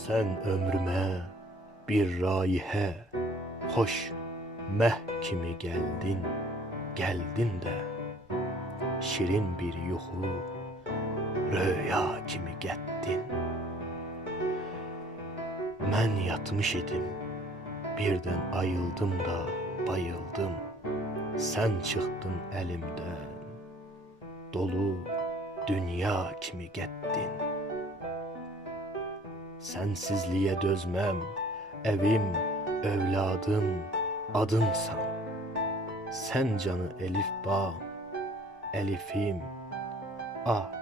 Sən ömrümə bir rayihə, xoş məh kimi gəldin, gəldin də. Şirin bir yuxu, röya kimi gətdin. Mən yatmış idim, birdən ayıldım da, bayıldım. Sən çıxdın əlimdən, dolu dünya kimi gətdin. Sensizliğe dözmem, evim, evladım, adınsan. Sen canı elif bağ, elifim, ah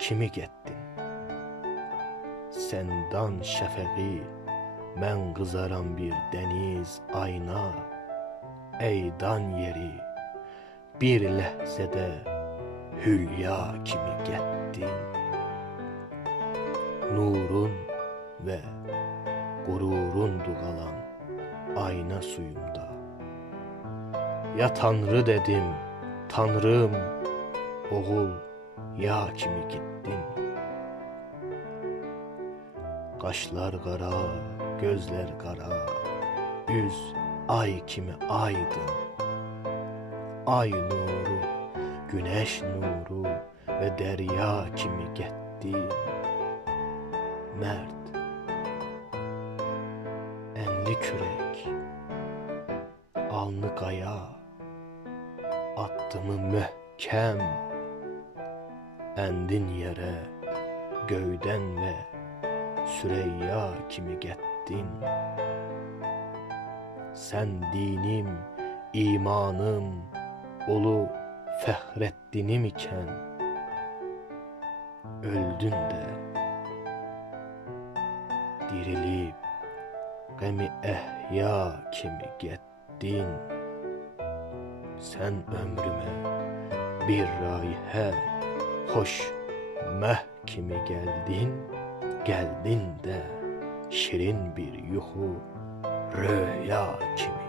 kimi gettin? Sendan şefeği, men kızaran bir deniz, ayna, ey dan yeri, bir lehzede hülya kimi gettin? Nurun ve gururun kalan ayna suyumda. Ya Tanrı dedim, Tanrım, oğul ya kimi gittin? Kaşlar kara, gözler kara, yüz ay kimi aydın. Ay nuru, güneş nuru ve derya kimi gittin? Mert, enli kürek, alnı kaya, attımı mühkem, endin yere, göyden ve Süreyya kimi gettin? Sen dinim, imanım, olu Fehrettin'im iken, öldün de, dirilip, gemi ehya kimi gettin? Sen ömrüme bir raihe, hoş meh kimi geldin, geldin de şirin bir yuhu, rüya kimi